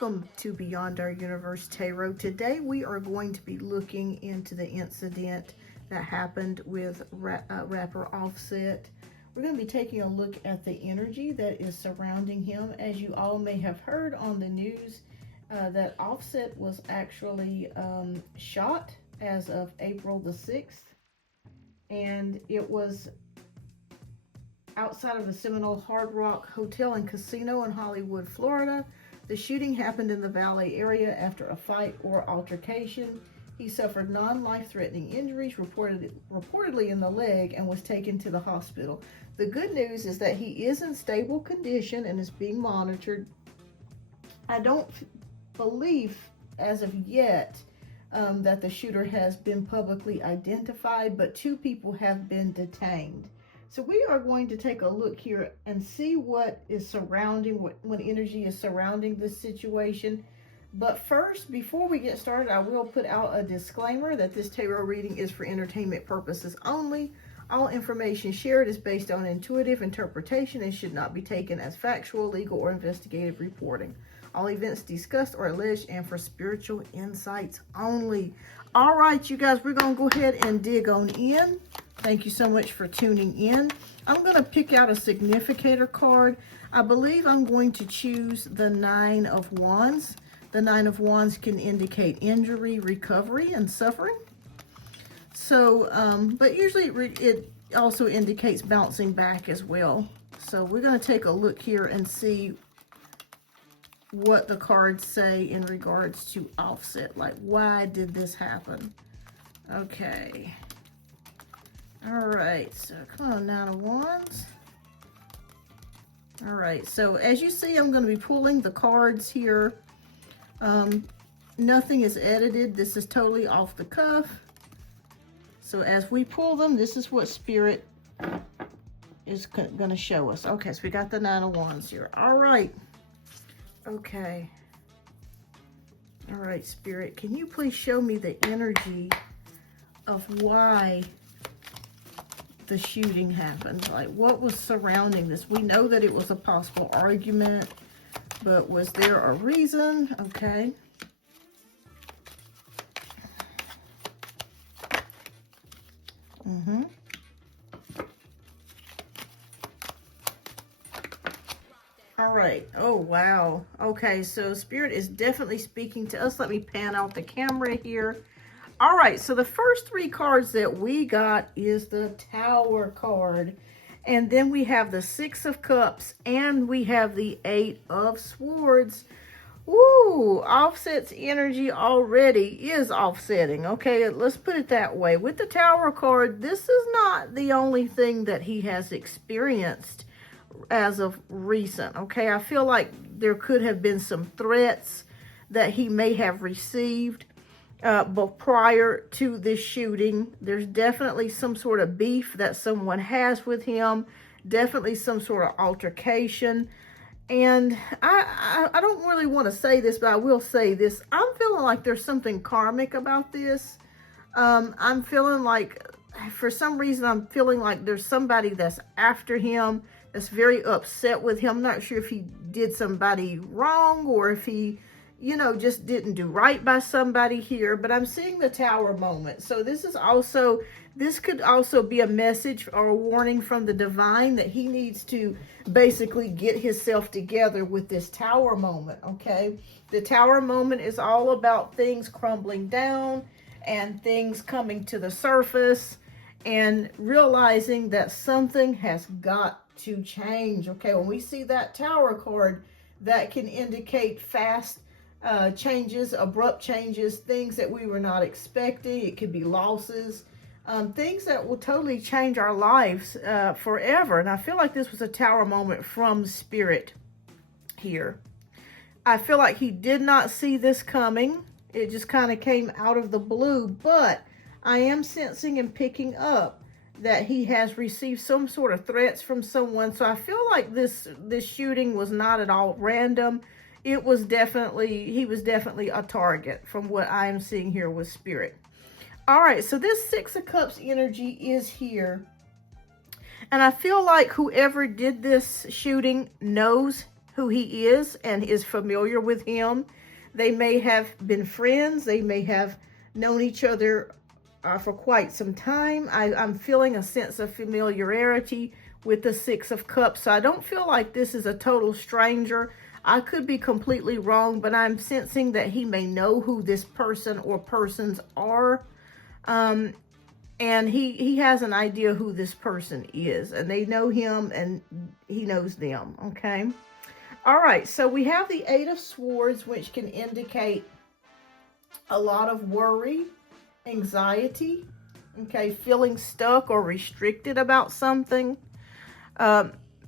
Welcome to Beyond Our Universe Tarot. Today we are going to be looking into the incident that happened with rapper Offset. We're going to be taking a look at the energy that is surrounding him. As you all may have heard on the news, that Offset was actually shot as of April the 6th. And it was outside of the Seminole Hard Rock Hotel and Casino in Hollywood, Florida. The shooting happened in the Valley area after a fight or altercation. He suffered non-life-threatening injuries, reportedly in the leg, and was taken to the hospital. The good news is that he is in stable condition and is being monitored. I don't believe, as of yet, that the shooter has been publicly identified, but 2 people have been detained. So we are going to take a look here and see what is surrounding, what energy is surrounding this situation. But first, before we get started, I will put out a disclaimer that this tarot reading is for entertainment purposes only. All information shared is based on intuitive interpretation and should not be taken as factual, legal, or investigative reporting. All events discussed are alleged and for spiritual insights only. All right, you guys, we're going to go ahead and dig on in. Thank you so much for tuning in. I'm going to pick out a significator card. I believe I'm going to choose the 9 of Wands. The 9 of Wands can indicate injury, recovery, and suffering. So, but usually it also indicates bouncing back as well. So we're going to take a look here and see what the cards say in regards to Offset. Like, why did this happen? Okay. All right, so come on, 9 of Wands. All right, so as you see, I'm going to be pulling the cards here. Nothing is edited. This is totally off the cuff. So as we pull them, this is what Spirit is going to show us. Okay, so we got the 9 of Wands here. All right. Okay. All right, Spirit, can you please show me the energy of why the shooting happened? Like, what was surrounding this? We know that it was a possible argument, but was there a reason? Okay. All right. Oh, wow. Okay, so Spirit is definitely speaking to us. Let me pan out the camera here. All right, so the first 3 cards that we got is the Tower card. And then we have the 6 of Cups and we have the 8 of Swords. Ooh, Offset's energy already is offsetting. Okay, let's put it that way. With the Tower card, this is not the only thing that he has experienced as of recent. Okay, I feel like there could have been some threats that he may have received but prior to this shooting. There's definitely some sort of beef that someone has with him, definitely some sort of altercation. And I don't really want to say this, but I will say this. I'm feeling like there's something karmic about this. I'm feeling like, for some reason, I'm feeling like there's somebody that's after him, that's very upset with him. I'm not sure if he did somebody wrong or if he, you know, just didn't do right by somebody here, but I'm seeing the Tower moment. So this could also be a message or a warning from the divine that he needs to basically get himself together with this Tower moment, okay? The Tower moment is all about things crumbling down and things coming to the surface and realizing that something has got to change, okay? When we see that Tower card, that can indicate fast changes, abrupt changes, things that we were not expecting. It could be losses, things that will totally change our lives forever. And I feel like this was a Tower moment from Spirit here. I feel like he did not see this coming. It just kind of came out of the blue, but I am sensing and picking up that he has received some sort of threats from someone. So I feel like this shooting was not at all random. It was definitely, he was definitely a target from what I am seeing here with Spirit. All right, so this 6 of Cups energy is here. And I feel like whoever did this shooting knows who he is and is familiar with him. They may have been friends. They may have known each other for quite some time. I'm feeling a sense of familiarity with the Six of Cups. So I don't feel like this is a total stranger. I could be completely wrong, but I'm sensing that he may know who this person or persons are. And he has an idea who this person is. And they know him and he knows them, okay? All right, so we have the Eight of Swords, which can indicate a lot of worry, anxiety, okay, feeling stuck or restricted about something.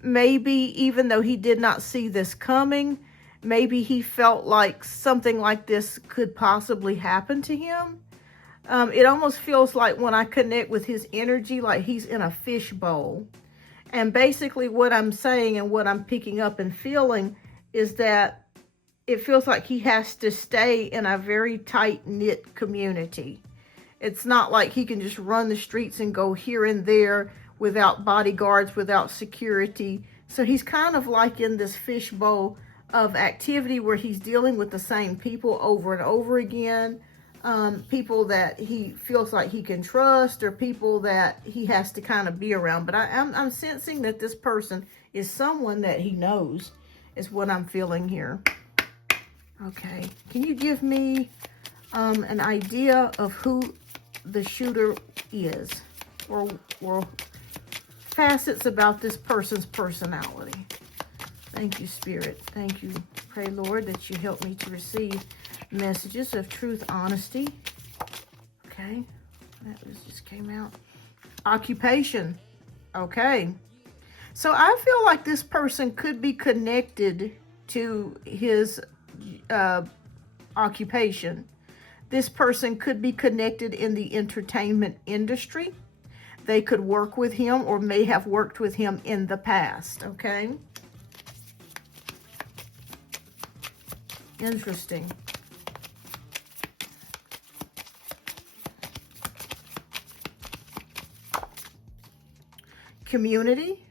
Maybe even though he did not see this coming, maybe he felt like something like this could possibly happen to him. It almost feels like when I connect with his energy, like he's in a fishbowl. And basically what I'm saying and what I'm picking up and feeling is that it feels like he has to stay in a very tight-knit community. It's not like he can just run the streets and go here and there without bodyguards, without security. So he's kind of like in this fishbowl of activity where he's dealing with the same people over and over again. People that he feels like he can trust, or people that he has to kind of be around. But I'm sensing that this person is someone that he knows, is what I'm feeling here. Okay, can you give me an idea of who the shooter is, or facets about this person's personality? Thank you, Spirit. Thank you. Pray, Lord, that you help me to receive messages of truth, honesty. Okay, just came out. Occupation. Okay, so I feel like this person could be connected to his occupation. This person could be connected in the entertainment industry. They could work with him or may have worked with him in the past. Okay, interesting. Community.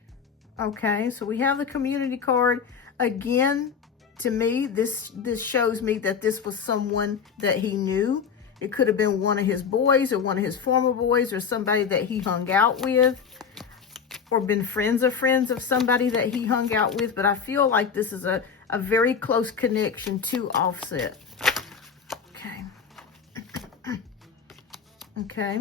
Okay, so we have the community card. Again, to me, this shows me that this was someone that he knew. It could have been one of his boys or one of his former boys or somebody that he hung out with, or been friends of somebody that he hung out with. But I feel like this is a very close connection to Offset. Okay. Okay.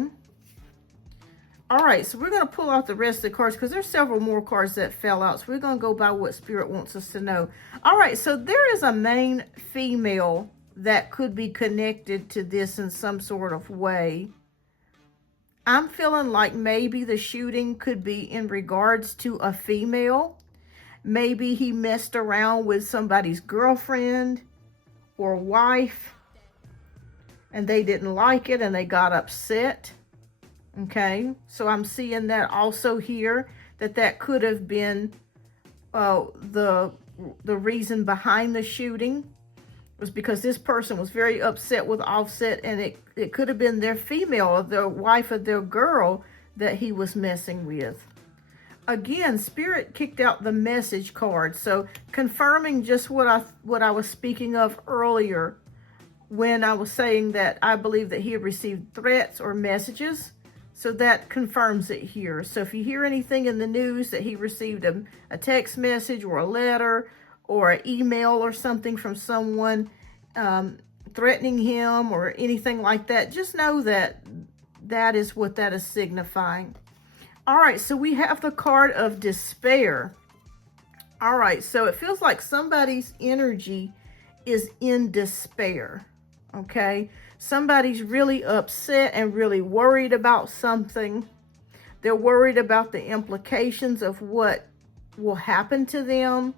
All right, so we're going to pull out the rest of the cards because there's several more cards that fell out. So we're going to go by what Spirit wants us to know. All right, so there is a main female that could be connected to this in some sort of way. I'm feeling like maybe the shooting could be in regards to a female. Maybe he messed around with somebody's girlfriend or wife, and they didn't like it and they got upset. Okay, so I'm seeing that also here, that could have been the reason behind the shooting, was because this person was very upset with Offset, and it could have been their female or their wife or their girl that he was messing with. Again, Spirit kicked out the message card, so confirming just what I was speaking of earlier when I was saying that I believe that he had received threats or messages. So that confirms it here. So if you hear anything in the news that he received a text message or a letter or an email or something from someone threatening him or anything like that, just know that that is what that is signifying. All right, so we have the card of despair. All right, so it feels like somebody's energy is in despair, okay? Somebody's really upset and really worried about something. They're worried about the implications of what will happen to them.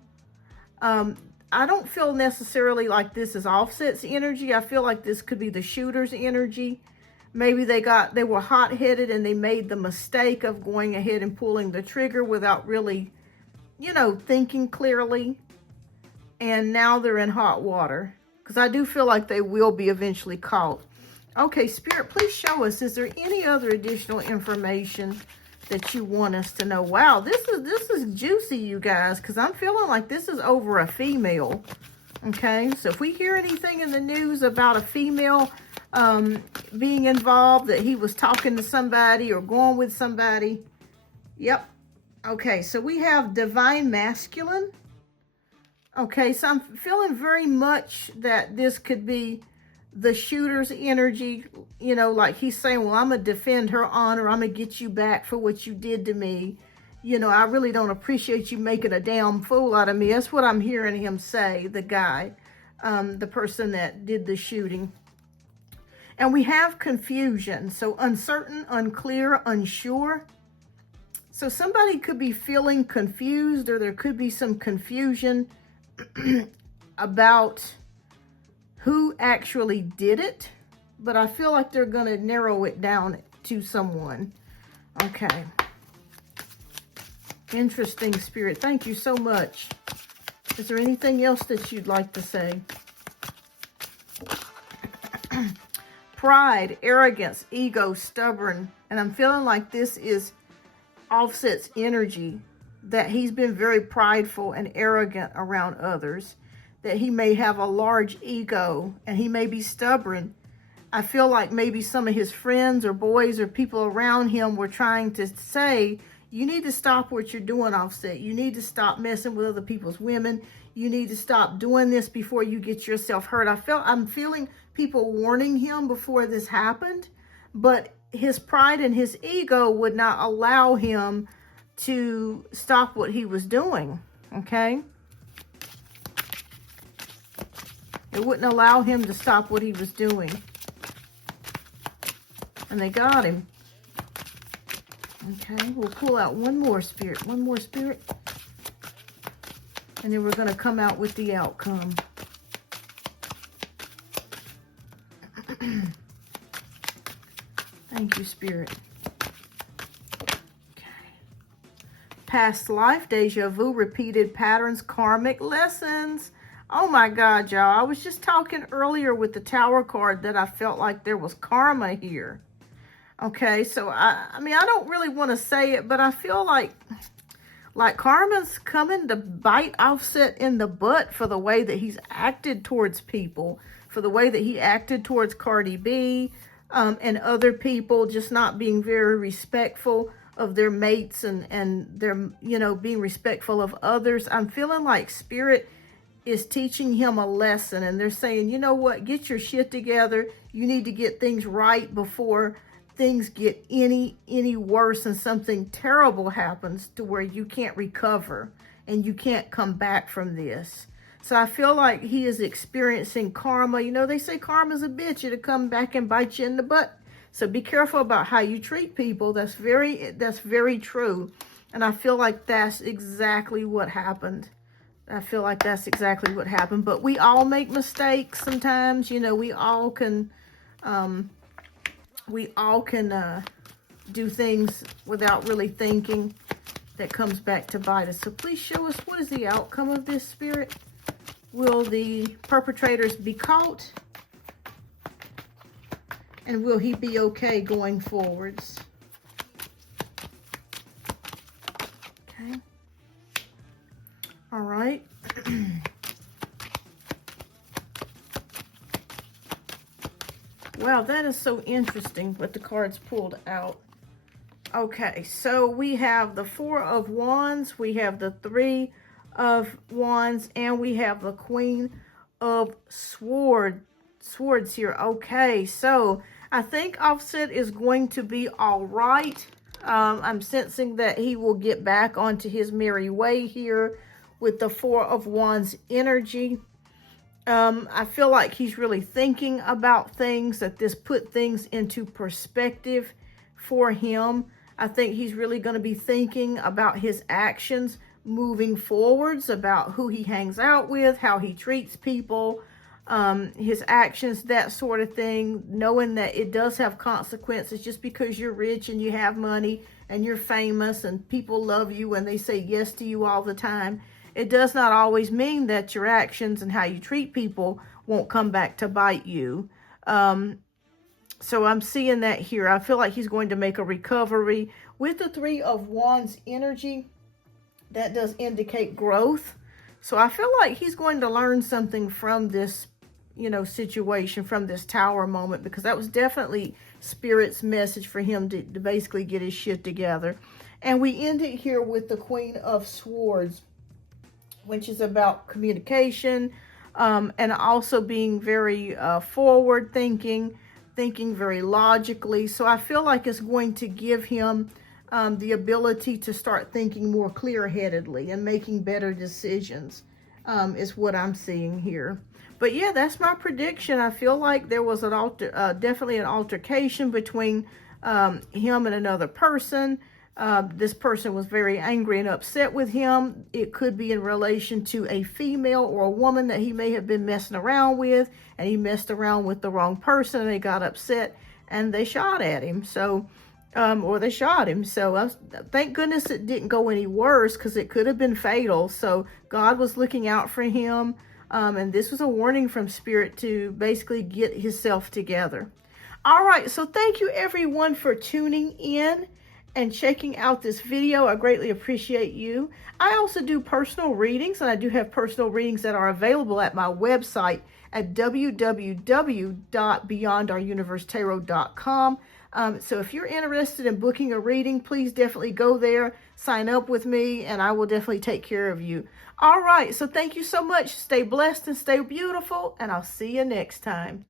I don't feel necessarily like this is Offset's energy. I feel like this could be the shooter's energy. Maybe they were hot-headed and they made the mistake of going ahead and pulling the trigger without really, thinking clearly. And now they're in hot water. Because I do feel like they will be eventually caught. Okay, Spirit, please show us, is there any other additional information that you want us to know. Wow, this is juicy, you guys, because I'm feeling like this is over a female. Okay, so if we hear anything in the news about a female being involved, that he was talking to somebody or going with somebody. Yep. Okay, so we have divine masculine. Okay, so I'm feeling very much that this could be the shooter's energy, you know, like he's saying, well, I'm going to defend her honor. I'm going to get you back for what you did to me. You know, I really don't appreciate you making a damn fool out of me. That's what I'm hearing him say, the guy, the person that did the shooting. And we have confusion. So uncertain, unclear, unsure. So somebody could be feeling confused, or there could be some confusion about who actually did it. But I feel like they're going to narrow it down to someone. Okay. Interesting, Spirit. Thank you so much. Is there anything else that you'd like to say? Pride, arrogance, ego, stubborn. And I'm feeling like this is Offset's energy, that he's been very prideful and arrogant around others, that he may have a large ego and he may be stubborn. I feel like maybe some of his friends or boys or people around him were trying to say, you need to stop what you're doing, Offset. You need to stop messing with other people's women. You need to stop doing this before you get yourself hurt. I'm feeling people warning him before this happened, but his pride and his ego would not allow him to stop what he was doing, okay? It wouldn't allow him to stop what he was doing. And they got him. Okay, we'll pull out one more spirit. One more spirit. And then we're going to come out with the outcome. Thank you, Spirit. Okay. Past life, deja vu, repeated patterns, karmic lessons. Oh my God, y'all. I was just talking earlier with the Tower card that I felt like there was karma here. Okay, so I mean, I don't really want to say it, but I feel like karma's coming to bite Offset in the butt for the way that he's acted towards people, for the way that he acted towards Cardi B, and other people, just not being very respectful of their mates and their, you know, being respectful of others. I'm feeling like Spirit is teaching him a lesson, and they're saying, you know what, get your shit together. You need to get things right before things get any worse and something terrible happens to where you can't recover and you can't come back from this. So I feel like he is experiencing karma. You know, they say karma's a bitch. It'll come back and bite you in the butt. So be careful about how you treat people. That's very true. And I feel like that's exactly what happened. I feel like that's exactly what happened. But we all make mistakes sometimes. You know, we all can do things without really thinking. That comes back to bite us. So please show us, what is the outcome of this, Spirit? Will the perpetrators be caught? And will he be okay going forwards? Okay. All right. Wow, that is so interesting what the cards pulled out. Okay, so we have the Four of Wands, we have the Three of Wands, and we have the Queen of Swords here. Okay, so I think Offset is going to be all right. I'm sensing that he will get back onto his merry way here with the Four of Wands energy. I feel like he's really thinking about things, that this put things into perspective for him. I think he's really going to be thinking about his actions moving forwards, about who he hangs out with, how he treats people, his actions, that sort of thing, knowing that it does have consequences. Just because you're rich and you have money and you're famous and people love you and they say yes to you all the time, it does not always mean that your actions and how you treat people won't come back to bite you. So I'm seeing that here. I feel like he's going to make a recovery With the Three of Wands energy, that does indicate growth. So I feel like he's going to learn something from this, situation, from this Tower moment, because that was definitely Spirit's message for him to basically get his shit together. And we end it here with the Queen of Swords, which is about communication, and also being very forward thinking very logically. So I feel like it's going to give him the ability to start thinking more clear-headedly and making better decisions, is what I'm seeing here. But yeah, that's my prediction. I feel like there was definitely an altercation between him and another person. This person was very angry and upset with him. It could be in relation to a female or a woman that he may have been messing around with, and he messed around with the wrong person, and they got upset and they shot at him. So, or they shot him. So thank goodness it didn't go any worse, because it could have been fatal. So God was looking out for him. And this was a warning from Spirit to basically get himself together. All right. So thank you everyone for tuning in and checking out this video. I greatly appreciate you. I also do personal readings, and I do have personal readings that are available at my website at www.beyondouruniversetarot.com. So if you're interested in booking a reading, please definitely go there, sign up with me, and I will definitely take care of you. All right, so thank you so much. Stay blessed and stay beautiful, and I'll see you next time.